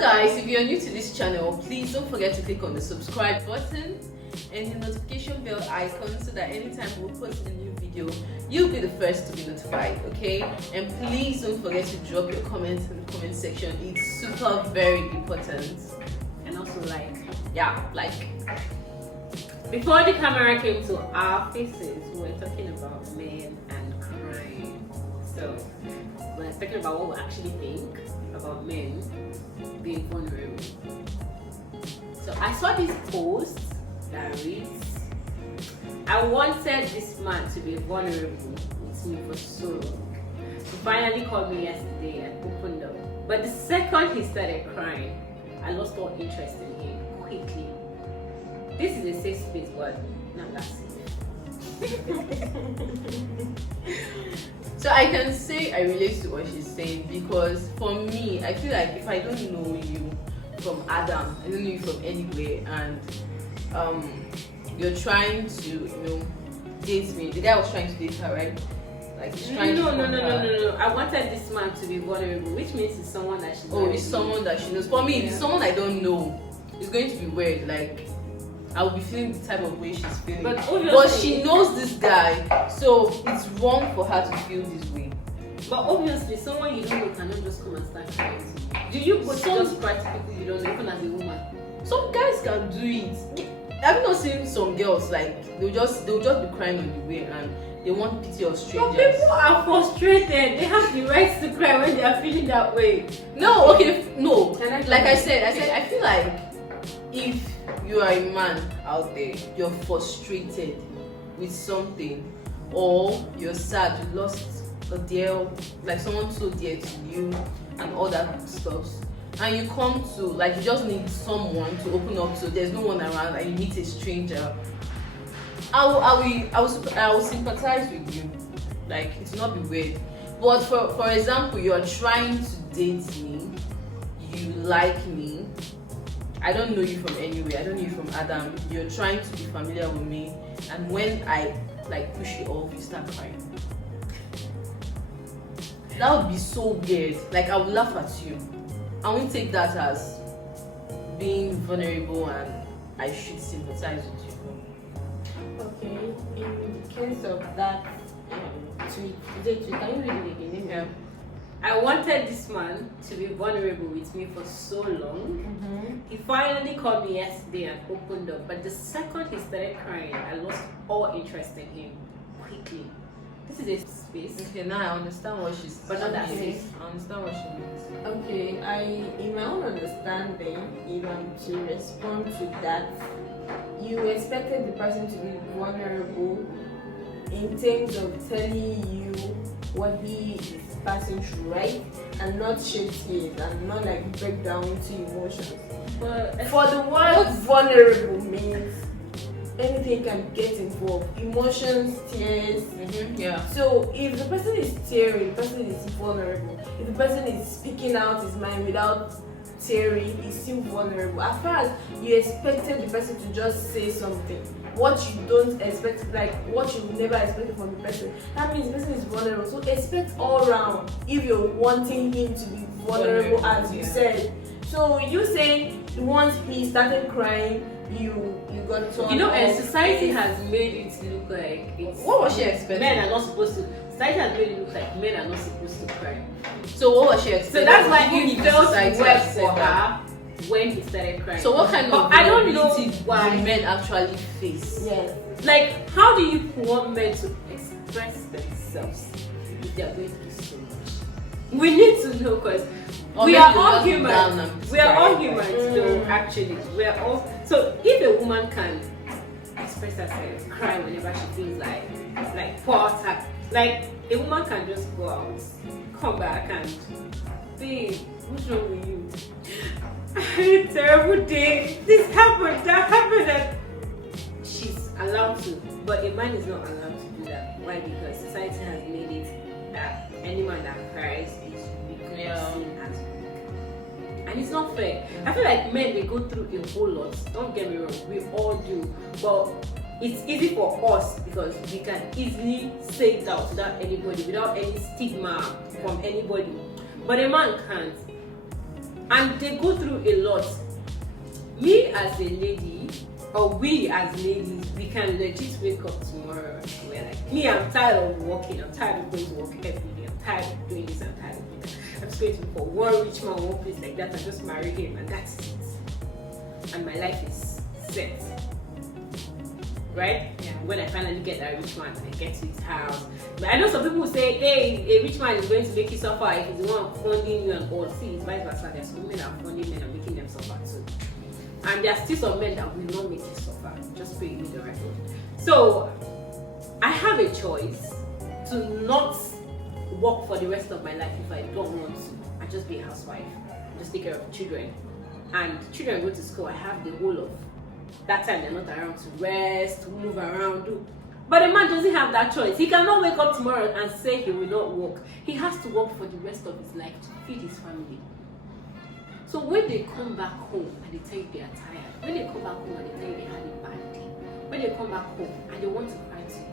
guys, if you're new to this channel, please don't forget to click on the subscribe button and the notification bell icon so that anytime we post a new video, you'll be the first to be notified, okay? And please don't forget to drop your comments in the comment section. It's super very important. And also like Before the camera came to our faces, we were talking about men and crime. So we're talking about what we actually think about men being vulnerable. So I saw this post that reads, I wanted this man to be vulnerable with me for so long. He finally called me yesterday and opened up. But the second he started crying, I lost all interest in him quickly. This is a safe space, but not that safe. So I can say I relate to what she's saying, because for me, I feel like if I don't know you from Adam, I don't know you from anywhere, and you're trying to, date me. The guy was trying to date her, right? Like he's trying to No. I wanted this man to be vulnerable, which means it's someone that she knows. Oh, it's someone that she knows. For me, if it's someone I don't know, it's going to be weird. Like I will be feeling the type of way she's feeling. But she knows this guy, so it's wrong for her to feel this way. But obviously, someone you don't know cannot just come and start crying. Do you go to just cry to people you don't know, even as a woman? Some guys can do it. Have you not seen some girls, like they'll just be crying on the way and they want pity of strangers? But people are frustrated. They have the right to cry when they are feeling that way. No, okay, no. Like I said, I feel like if you are a man out there, you're frustrated with something, or you're sad, you lost a dear, like someone so dear to you, and all that stuff, and you come to, like, you just need someone to open up to, there's no one around, and you meet a stranger, I will sympathize with you. Like, it will not be weird. But for example, you're trying to date me, you like me, I don't know you from anywhere, I don't know you from Adam, you're trying to be familiar with me, and when I like push you off, you start crying. That would be so weird. Like, I would laugh at you. I won't take that as being vulnerable and I should sympathize with you. Okay, in the case of that tweet, can you read it again? Yeah. I wanted this man to be vulnerable with me for so long. Mm-hmm. He finally called me yesterday and opened up. But the second he started crying, I lost all interest in him quickly. This is a space. Okay, now I understand what she's. But not that safe. I understand what she means. Okay, in my own understanding, even to respond to that, you expected the person to be vulnerable in terms of telling you what he is passing through, right? And not shed tears and not like break down into emotions. But for the word vulnerable means anything can get involved. Emotions, tears. Yeah. So if the person is tearing, the person is vulnerable. If the person is speaking out his mind without tearing, he's still vulnerable. As far as you expected the person to just say something, what you don't expect, like what you never expected from the person, that means the person is vulnerable. So expect all round if you're wanting him to be vulnerable, as you said. So you saying once he started crying, you got to and society has made it look like it's, what was she expecting? Men are not supposed to. Society has made it look like men are not supposed to cry. So what was she expecting? So that's why you felt society worse for her when he started crying. So what kind of I don't know why men actually face? Yes. Like, how do you want men to express themselves if they are going through so much? We need to know, because we are all humans. We are all humans, though. Actually, we are all. So if a woman can express herself, cry whenever she feels like pour out her, like a woman can just go out, come back, and babe, what's wrong with you? I had a terrible day. This happened, that happened, and she's allowed to. But a man is not allowed to do that. Why? Because society has made it that any man that cries is seen as weak. And it's not fair. I feel like men, they go through a whole lot. Don't get me wrong, we all do. But it's easy for us because we can easily say it out without anybody, without any stigma from anybody. But a man can't. and they go through a lot. Me as a lady, or we as ladies, we can legit wake up tomorrow and we're like, me, I'm tired of working, I'm tired of going to work every day, I'm tired of doing this, I'm tired of doing that. I'm just going to look for one rich man, one place like that, and just marry him, and that's it. And my life is set. Right? Yeah. When I finally get that rich man, I get to his house. But I know some people say, hey, a rich man is going to make you suffer if he's the one funding you and all. See, it's vice versa. There's some men that are funding men and making them suffer too. And there are still some men that will not make you suffer. Just pay me the record. So I have a choice to not work for the rest of my life if I don't want to. I just be a housewife, just take care of children. And children go to school. I have the whole of that time they're not around to rest, to move around, do. But a man doesn't have that choice. He cannot wake up tomorrow and say he will not work. He has to work for the rest of his life to feed his family. So when they come back home and they tell you they are tired, when they come back home and they tell you they had a bad day, when they come back home and they want to cry to you,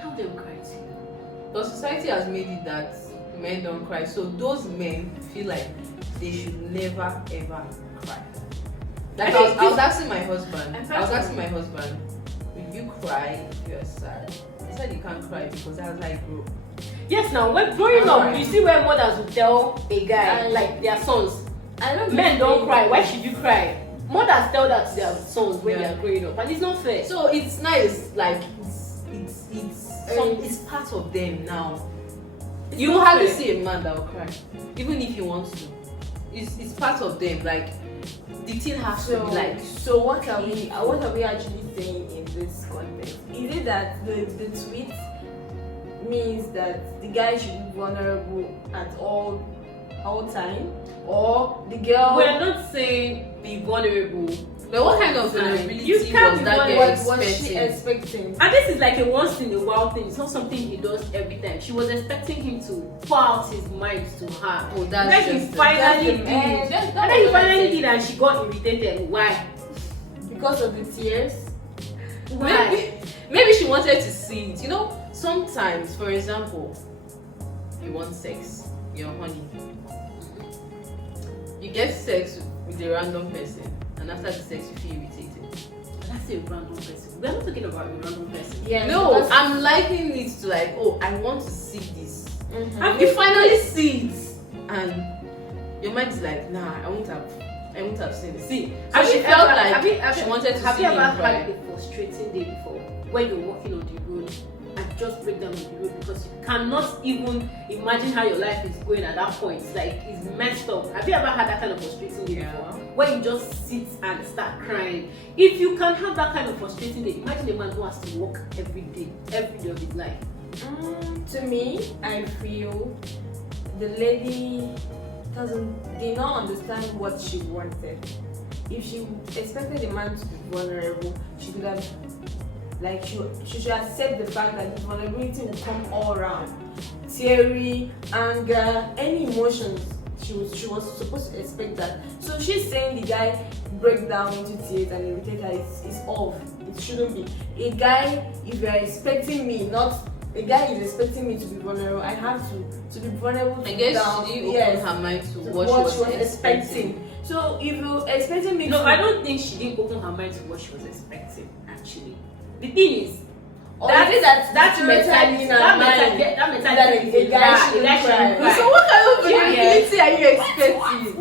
how them cry to you? The society has made it that men don't cry, so those men feel like they should never ever cry. Like I was asking my husband, will you cry if you're sad? He said you can't cry because that's how I grew. Yes, now when growing up, you see where mothers would tell a guy, like their sons, men don't cry, why should you cry? Mothers tell that to their sons when they are growing up, and it's not fair. So it's nice, like it's part of them now. You will hardly see a man that will cry, even if he wants to. It's part of them, like the thing has to be like. So what are we actually saying in this context? Is it that the tweet means that the guy should be vulnerable at all time, or the girl? We're not saying be vulnerable. But what kind of vulnerability was that girl expecting? And this is like a once in a while thing. It's not something he does every time. She was expecting him to pour out his mind to her. Oh, that's then he finally did. And then he finally did, and she got irritated. Why? Because of the tears. Why? Maybe she wanted to see it. You know, sometimes, for example, you want sex, you're horny. You get sex with a random person, and after the sex you feel irritated. That's a random person. We're not talking about a random person. Yeah. No, I'm likening it to like, oh, I want to see this. Mm-hmm. And you finally see it, and your mind is like, nah, I won't have seen it. See, so she felt like she wanted to see him cry. Have you ever had a frustrating day before when you're walking on the road and just break down on the road because you cannot even imagine how your life is going at that point? It's like it's messed up. Have you ever had that kind of frustrating day before? Where you just sit and start crying. If you can have that kind of frustrating day, imagine a man who has to walk every day of his life. To me, I feel the lady did not understand what she wanted. If she expected a man to be vulnerable, she could have, like, she should accept the fact that the vulnerability will come all around. Teary, anger, any emotions. She was supposed to expect that. So she's saying the guy break down into tears and irritate her. It's off. It shouldn't be. A guy, if you're expecting me, a guy is expecting me to be vulnerable, I have to be vulnerable. I guess she didn't open her mind to what she was expecting. So if you're expecting me I don't think she didn't open her mind to what she was expecting, actually. The thing is, that mentality is a guy shouldn't cry. So what kind of vulnerability are you expecting?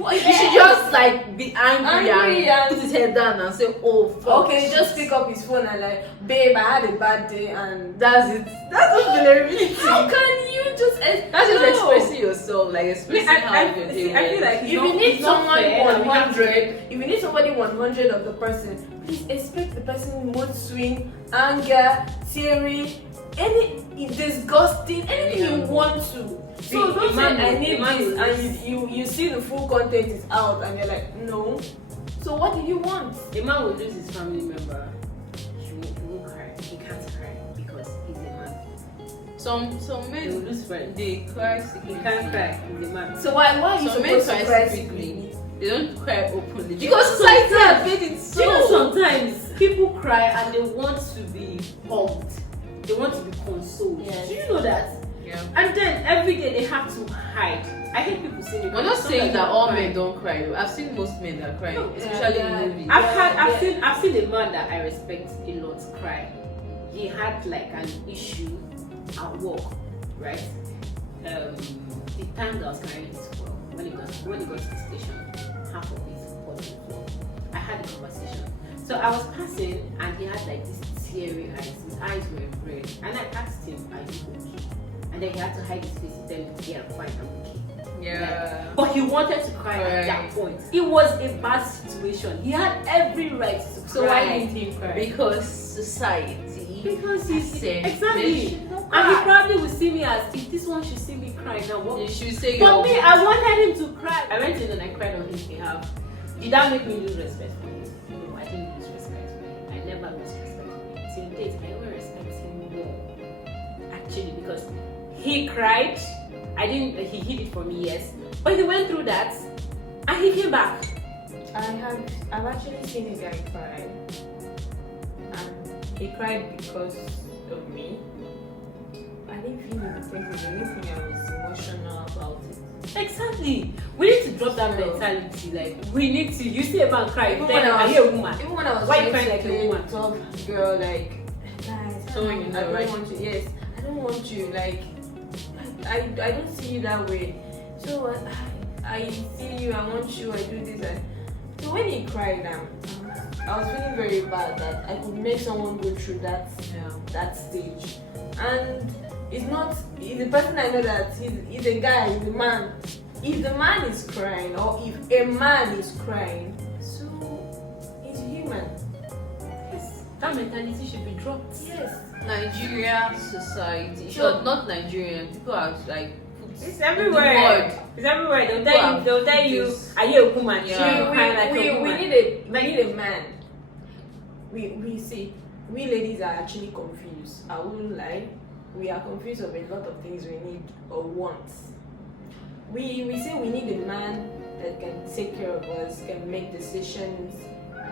You should just like be angry and put his head down and say, oh fuck. Okay, just pick up his phone and like, babe, I had a bad day, and that's it. That's not vulnerability. How can you just that's just expressing yourself, like expressing how you're doing. I feel like if you need someone 100, if you need somebody 100 of the person, please expect the person mood swing, anger, teary, any disgusting, anything you want to. So don't say I need this, and you see the full content is out, and you're like, no. So what do you want? A man will lose his family member. He won't cry. He can't cry because he's a man. Some men will lose friends. They cry secretly. He can't cry. He's a man. So why are you supposed to cry secretly? They don't cry openly because society has made it so. You know, sometimes people cry and they want to be hugged. They want to be consoled. Yes. Do you know that? Yeah. Yeah. And then every day they have to hide. I hate people saying it. We're not saying that all men don't cry. Though. I've seen most men that cry, especially in movies. I've seen a man that I respect a lot cry. He had like an issue at work, right? The time that I was carrying his phone, when he got to the station, half of it was on the floor. I had a conversation. So I was passing and he had like this teary eyes. His eyes were red. And I asked him, "Are you okay?" And then he had to hide his face. He said, "Yeah, I'm fine, I'm okay." Yeah. Like, but he wanted to cry at that point. It was a bad situation. He had every right to cry. So why didn't he cry? Because society. Because he's exactly. And he probably would see me as if this one should see me cry now. What? You should say. For me, I wanted him to cry. I went in and I cried on his behalf. Did that make me lose respect for him? No, I didn't lose respect for him. I never lost respect for him. Till date, I never respect him more. Actually, because he cried. He hid it for me, yes. But he went through that and he came back. I've actually seen a guy cry. And he cried because of me. I didn't feel anything. The only thing I was emotional about it. Exactly. We need to drop that mentality. Like we need to. You see a man cry, Even then when I I was- hear a woman. Even when I was Why trying you crying to like a play woman? tough girl, like guys, So you know, I don't right? want you. Yes, I don't want you. Like I don't see you that way. So I see you. I want you. I do this. So when he cried, I was feeling very bad that I could make someone go through that stage. And it's the person I know that he's a guy, he's a man. If the man is crying, or if a man is crying, so he's human. Yes. That mentality should be dropped. Yes. Nigeria society. Sure. Sure, not Nigerian. People are like. It's everywhere. It's everywhere. They'll tell you, are you a woman? Yeah. Should you cry like a woman? We need a man. We see, we ladies are actually confused. I wouldn't lie. We are confused of a lot of things we need or want. We say we need a man that can take care of us, can make decisions,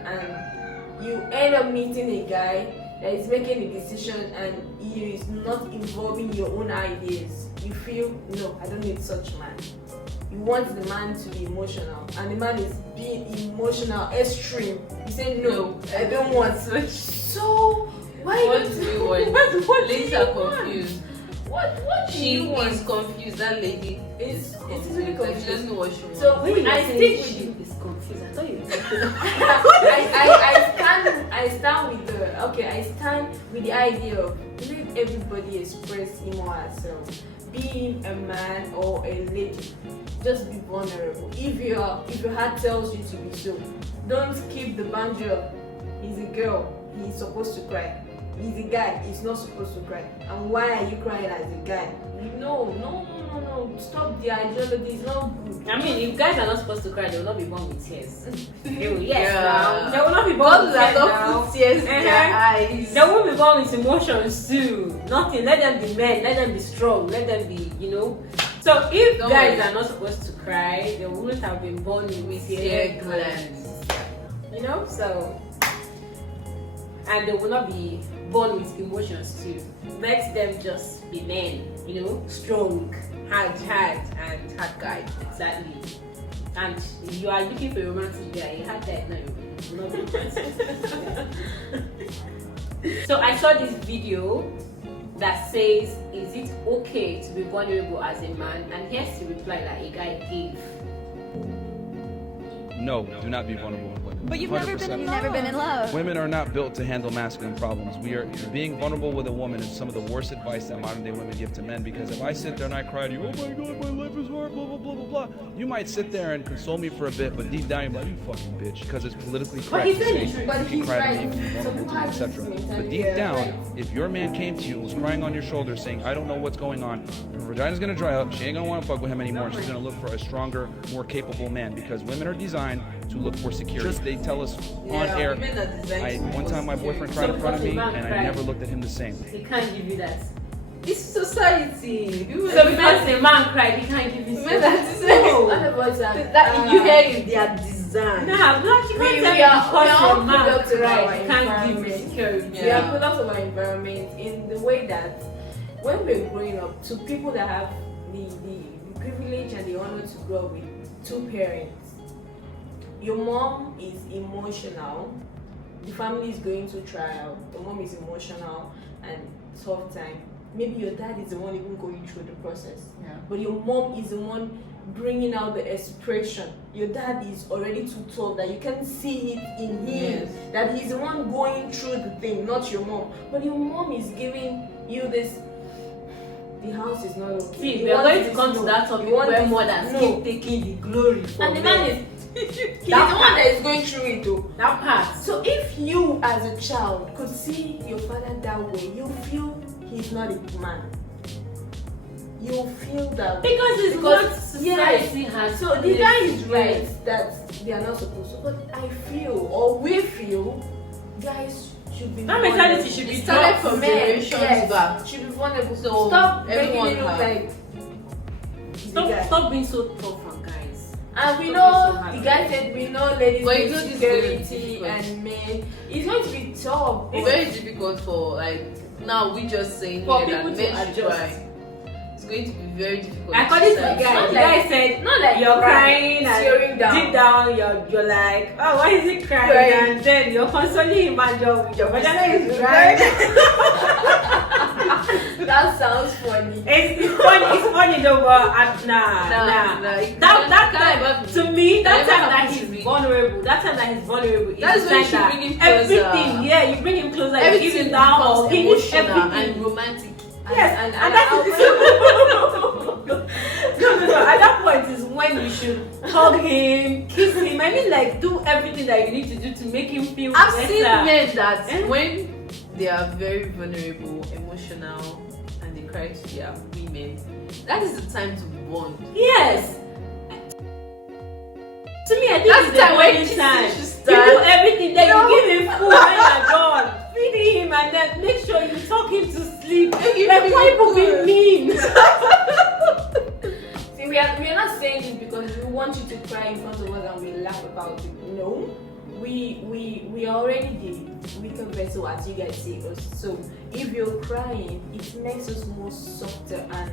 and you end up meeting a guy that is making a decision and he is not involving your own ideas. You feel, no, I don't need such man. You want the man to be emotional, and the man is being emotional, extreme. You say, no, I don't want such. So, why What do you want? What Ladies do you are want? confused. What do She you want? is confused. That lady It's confused. really Like, she confused. doesn't know what she wants. So When you I are stick saying with she you. is confused, I thought you were I stand with the I stand with the idea of let everybody express him or herself. Being a man or a lady, just be vulnerable. If your heart tells you to be so, don't keep the boundary of he's a girl, he's supposed to cry. He's a guy, he's not supposed to cry. And why are you crying as a guy? No. Stop the ideology, it's not good. I mean, if guys are not supposed to cry, they will not be born with tears. They will, yes, Yeah. now. They will not be born God with has tears now. not put tears in their eyes. They won't be born with emotions too. Nothing. Let them be men. Let them be strong. Let them be, So if Don't guys worry. are not supposed to cry, they wouldn't have been born with Tear glands. So. And they will not be born with emotions too. Let them just be men, strong, hard, and hard guy. Exactly. And if you are looking for a romantic guy, a hard guy, no, you will not be romantic. So I saw this video that says, is it okay to be vulnerable as a man? And here's the reply that a guy gave. No, do not be vulnerable with women. But you've never been in love. Women are not built to handle masculine problems. Being vulnerable with a woman is some of the worst advice that modern day women give to men, because if I sit there and I cry to you, oh my god, my life is hard, blah, blah, blah, blah, blah, you might sit there and console me for a bit, but deep down you're like, you fucking bitch, because it's politically correct he's to saying say the truth. you But can he's cry to right. me, you can be vulnerable to me, etc. But deep Yeah, down, right. if your man came to you and was crying on your shoulder saying, I don't know what's going on, her vagina's gonna dry up, she ain't gonna want to fuck with him anymore, she's gonna look for a stronger, more capable man, because women are designed to look for security. They tell us on air. women are designed One time my boyfriend cried in front of me and I never looked at him the same. He can't give you that. It's society. People So because a man cried, he can't give you men that. are designed. That you hear is their design. No, you can't tell me we are because all a man products of our cried, he can't give you environment. security. We are products of our environment in the way that when we're growing up, to people that have the privilege and the honor to grow up with two parents, your mom is emotional, the family is going through trial, the mom is emotional and tough time. Maybe your dad is the one even going through the process, but your mom is the one bringing out the expression. Your dad is already too tough that you can see it in him, that he's the one going through the thing, not your mom. But your mom is giving you this, the house is not okay. See, we are going to come to that topic where mothers keep taking the glory from and the man is he's the one that is going through it though. That part. So if you as a child could see your father that way, you feel he's not a man. You feel that way. Because what society has. So the guy is right that they are not supposed to. But I feel, or we feel, guys should be. That mentality should be started from generations back. Should be vulnerable. So stop making everyone it look like. Stop being so tough on guys. And we know the guy said we know ladies but with you know security and men. It's going to be tough. It's very difficult for now we just saying for here people that to men should adjust. cry. It's going to be very difficult. According to the guy said, not like you're crying and tearing down. deep down you're like, oh, why is he crying? And then you're consoling him and your vagina is dry. That sounds funny. It's funny though, but nah. That time, to me, that time that he's vulnerable, is That's the when you time should that bring him closer. everything, you bring him closer, you give Everything him down, becomes finish emotional everything. and romantic. Yes, and that is no. At that point is when you should hug him, kiss him. I mean, like do everything that you need to do to make him feel I've better. seen men that when they are very vulnerable, emotional, and they cry to their women, that is the time to bond. Yes. To me, I think That's it's the time when the kissing time. should You start. do everything, then you give him food when you're done. Feed him and then make sure you talk him to sleep. Make him Like feel why people be good. mean? See, we are not saying this because we want you to cry in front of us and we laugh about it. No. We are already the weaker vessel as you guys see us. So if you're crying, it makes us more softer and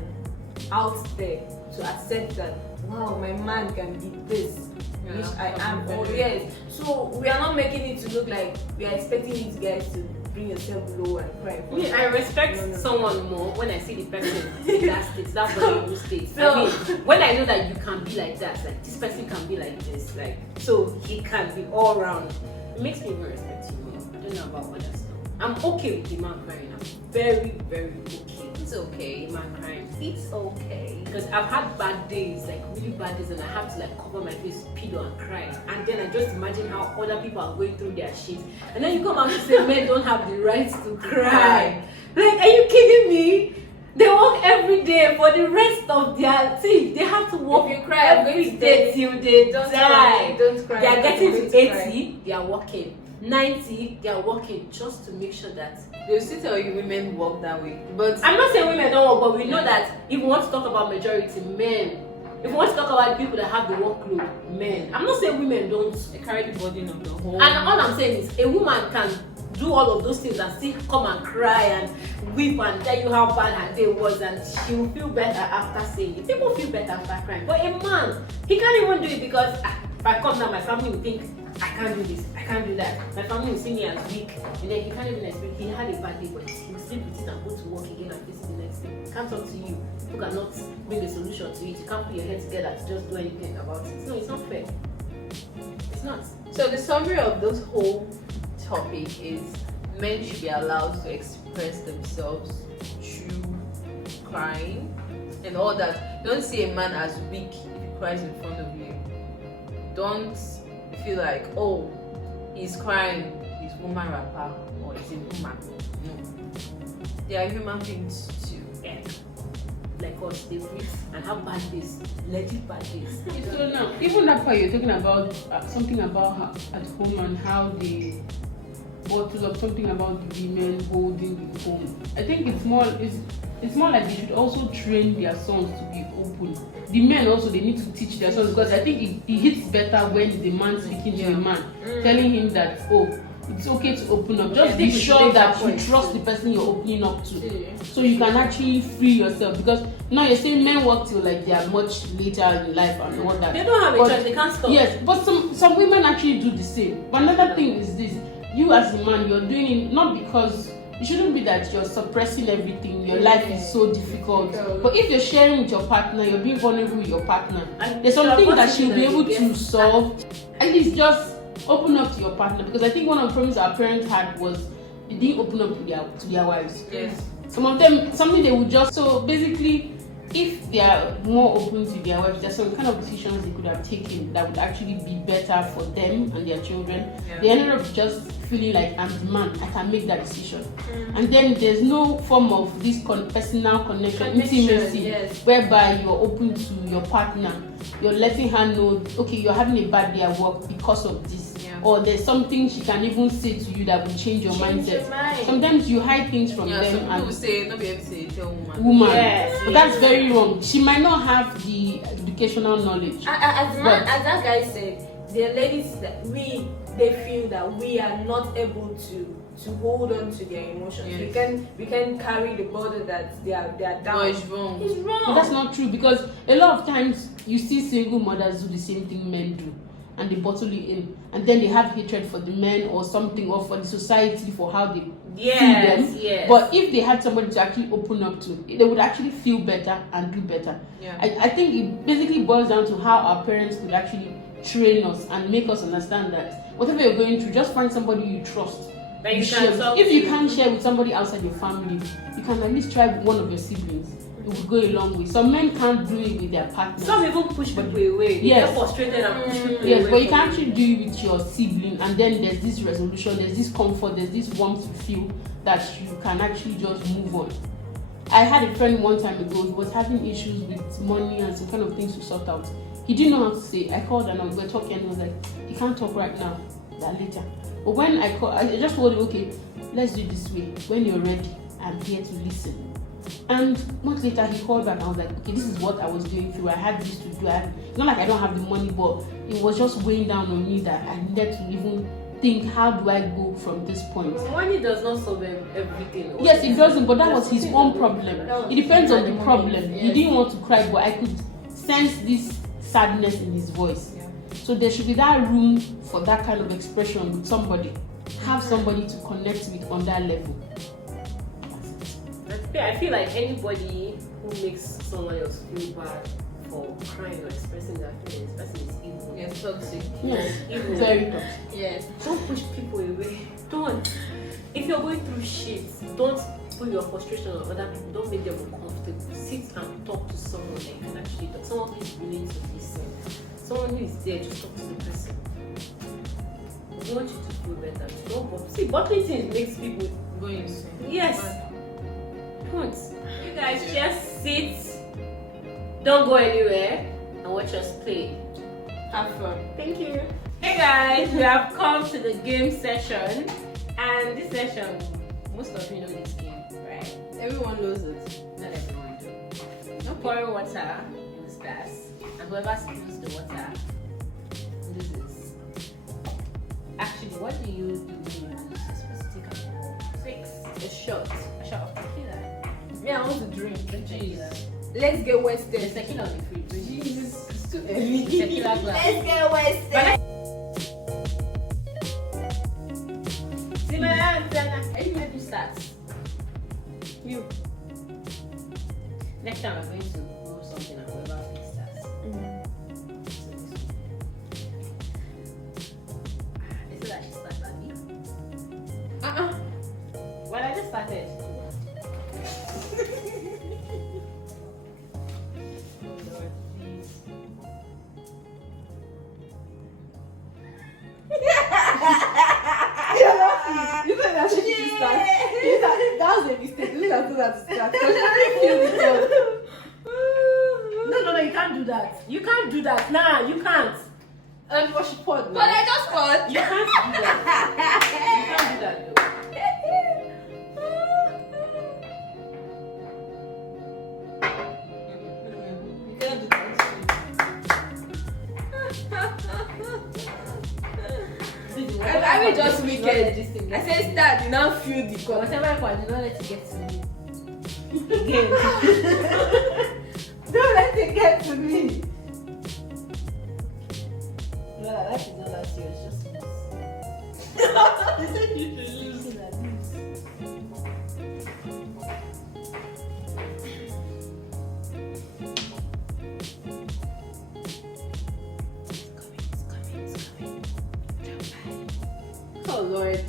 out there to accept that wow, my man can be this, which I am. Oh yes. So we are not making it to look like we are expecting you guys to bring yourself low and cry. I respect someone more when I see the person in that state, that vulnerable state. So, I mean, when I know that you can be like that, like this person can be like this, like so he can be all round. It makes me even respect you more. I don't know about others though. I'm okay with the man crying. I'm very, very okay. It's okay. The man crying. It's okay. Because I've had bad days, like really bad days, and I have to like cover my face, pillow, and cry. And then I just imagine how other people are going through their shit. And then you come out to say men don't have the right to cry. Like, are you kidding me? They work every day for the rest of their teeth. They have to work If you cry, every day till they Don't die. cry. Don't cry. They are getting Don't to cry. 80, they are working. 90, they are working just to make sure that. They'll still tell you women work that way. But I'm not saying women don't work, but we know that if we want to talk about majority, men. If we want to talk about people that have the workload, men. I'm not saying women don't. they carry the burden of the whole. And all I'm saying is a woman can do all of those things and still come and cry and weep and tell you how bad her day was, and she will feel better after saying it. People feel better after crying. But a man, he can't even do it because if I come now, my family will think I can't do this, I can't do that. My family will see me as weak, and then he can't even explain. He had a bad day, but he will sleep with it and go to work again and face it the next day. He can't talk to you. You cannot bring a solution to it. You can't put your head together to just do anything about it. No, it's not fair. It's not. So the summary of this whole topic is men should be allowed to express themselves through crying and all that. Don't see a man as weak if he cries in front of you. Don't feel like, oh, he's crying, he's woman rapper or he's a woman. No. They are human beings too. Yeah. Like us, they weep and have bad days, legit bad days. So now, even that part you're talking about something about her at home and how they bottle up something about the women holding the home. I think it's more like they should also train their sons to be open. The men also, they need to teach their sons, because I think it hits better when the man speaking to the man, telling him that, oh, it's okay to open up. Just be sure that you trust the person you're opening up to, so you can actually free yourself. Because now you're saying men work till like they are much later in life and all that. They don't have a choice. They can't stop. Yes, but some women actually do the same. But another thing is this: you as a man, you're doing it not because it shouldn't be that you're suppressing everything. Your life is so difficult. But if you're sharing with your partner, you're being vulnerable with your partner. There's something that she'll be able to solve. At least just open up to your partner, because I think one of the problems our parents had was they didn't open up to their wives. Yes. Some of them, something they would just, so basically, if they are more open to their wives, there's some kind of decisions they could have taken that would actually be better for them and their children. Yeah. They ended up just feeling like, I'm the man, I can make that decision. And then there's no form of this personal connection, intimacy, whereby you're open to your partner. You're letting her know, okay, you're having a bad day at work because of this. Or there's something she can even say to you that will change your mindset. Sometimes you hide things from them. Some people say, not be able to say, tell woman. Yes. But that's very wrong. She might not have the educational knowledge. As that guy said, the ladies that they feel that we are not able to hold on to their emotions. Yes. We can carry the burden that they are down. No, it's wrong. It's wrong. But that's not true, because a lot of times you see single mothers do the same thing men do. And they bottle it in, and then they have hatred for the men or something, or for the society for how they feel them. Yes. But if they had somebody to actually open up to, they would actually feel better and do better. Yeah. I think it basically boils down to how our parents could actually train us and make us understand that whatever you're going through, just find somebody you trust. That you can talk if you can't share with somebody outside your family, you can at least try with one of your siblings. It will go a long way. Some men can't do it with their partners. Some people push people away. They get frustrated and push people away. Yes, but you can actually do it with your sibling, and then there's this resolution, there's this comfort, there's this warmth you feel that you can actually just move on. I had a friend one time ago, he was having issues with money and some kind of things to sort out. He didn't know how to say. I called and we were talking, and he was like, he can't talk right now, that later. But when I called, I just told him, okay, let's do it this way. When you're ready, I'm here to listen. And months later he called back and I was like, okay, this is what I was going through. I had this to do. It's not like I don't have the money, but it was just weighing down on me that I needed to even think, how do I go from this point? Money does not solve everything. Yes, it doesn't, but that was his own problem. It depends on the problem. He didn't want to cry, but I could sense this sadness in his voice. So there should be that room for that kind of expression with somebody. Have somebody to connect with on that level. I feel like anybody who makes someone else feel bad for crying or expressing their feelings, person is evil. Yes, toxic. Yes, evil. Very toxic. Yes. Don't push people away. Don't. If you're going through shit, don't put your frustration on other people. Don't make them uncomfortable. Sit and talk to someone that you can actually talk. Someone who is willing to listen. Someone who is there to talk to the person. We want you to feel better. See, bottling things makes people go insane. Yes. Don't. You guys just sit, don't go anywhere, and watch us play. Have fun. Thank you. Hey guys, we have come to the game session, and this session, most of you know this game, right? Everyone knows it. Not everyone do. No pouring water in this glass, and whoever spills the water loses. Actually, what do you do when you're supposed to take alcohol? 6. A shot. A shot of tequila. Yeah, I want to drink. Tequila. Let's get wasted. There's tequila on the fridge. Jesus, it's too early. Tequila glass. Let's get wasted. See my hands, Anna. Are you ready to start? You. Next time I'm going to roll something and whoever picks starts. Is it that she starts at me? Well, I just started. You know that she should start. That was a mistake. Look at that start. No, you can't do that. You can't do that. Nah, you can't. And what she poured. But I just poured. You can't do that. You can't do that though. You can't do that. I probably just wicked. I said start, you now feel the cup. Whatever I do not let it get to me. Again. Don't let it get to me. Well, life is not that serious, just You said you should lose. Oh Lord.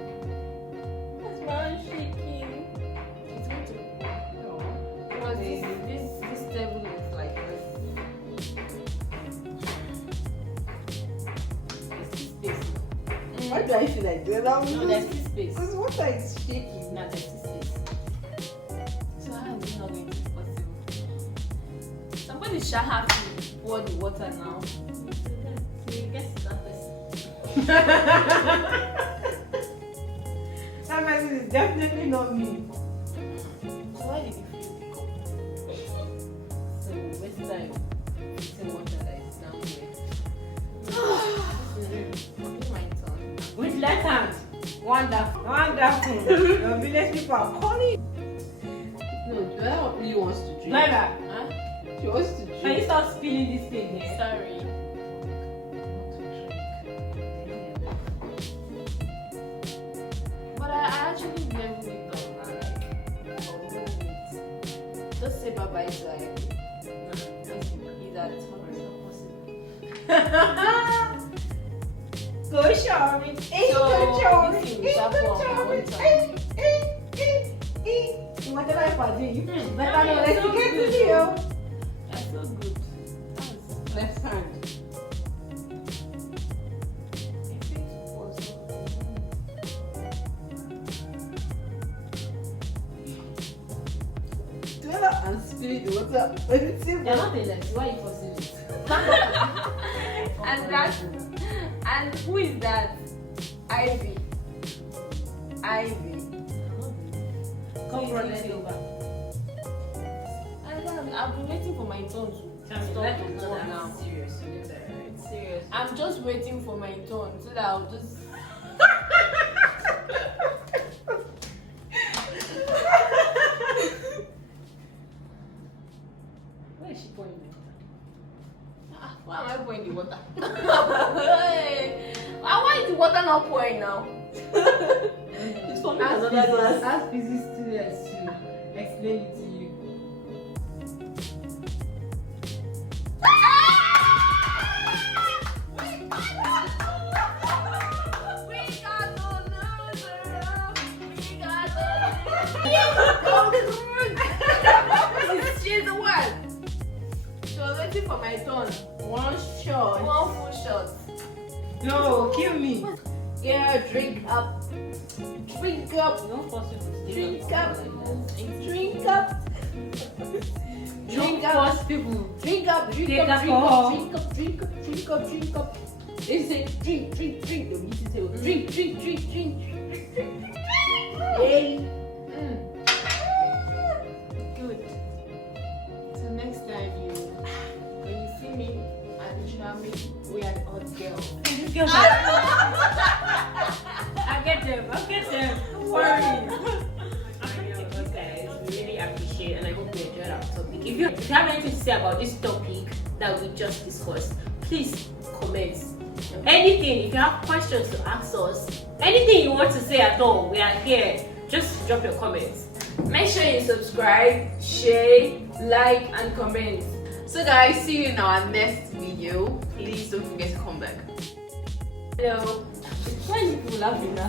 That's why I'm shaking. it's going to Because this table is like this space. why do I feel like that? No, there's this space. Because water is shaking. Now there's this space. So how is it not going to be possible? Somebody shall have to pour the water now. So you guess that person. That person is definitely not me. So why did you fill the cup? So waste time fixing water that is down here. It's my turn. With left hand. Wonderful. Wonderful. Your village people are calling. No, Joella really wants to drink. Naira, Huh? She wants to drink. can you stop spilling this thing here? Sorry. But I actually never lived on that. Just say bye bye to like. Is that it's not possible? Go show me. So, this is Whatever I do, you better Yeah, not let so it get good. to you. That's so good. That's Left hand. Joella and spirit the water. But it's You're simple. not a left. Why are you forcing it? And who is that? Ivy. Ivy. Come Please run leave it it. over. I've been waiting for my turn to stop the war now. Serious. I'm just waiting for my turn so that I'll just. Where is she pouring my water? Why am I pouring the water? Why is the water not pouring now? It's for me another glass. Ask physics students to explain it to you. She's the one. She was waiting for my turn. One shot. One full shot. No, kill me. Yeah, drink up. Drink up. Don't force it to Drink up. like Drink up. Drink Don't up. force people. Drink up. Drink Take up. Drink alcohol. up. Drink up. Drink up. Drink up. Drink up. They say drink, drink, drink. They'll use the table. Drink, drink, drink, drink. Yay. Good. So next time when you see me at the Shami, we are the odd girl. This girl's I get them. Don't worry. Guys, we really appreciate and I hope you enjoyed our topic. If you have anything to say about this topic that we just discussed, please comment. Anything, if you have questions to ask us, anything you want to say at all, we are here. Just drop your comments. Make sure you subscribe, share, like, and comment. So guys, see you in our next video. Please don't forget to come back. Hello. Why are you people laughing now?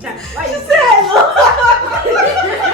Why you say hello?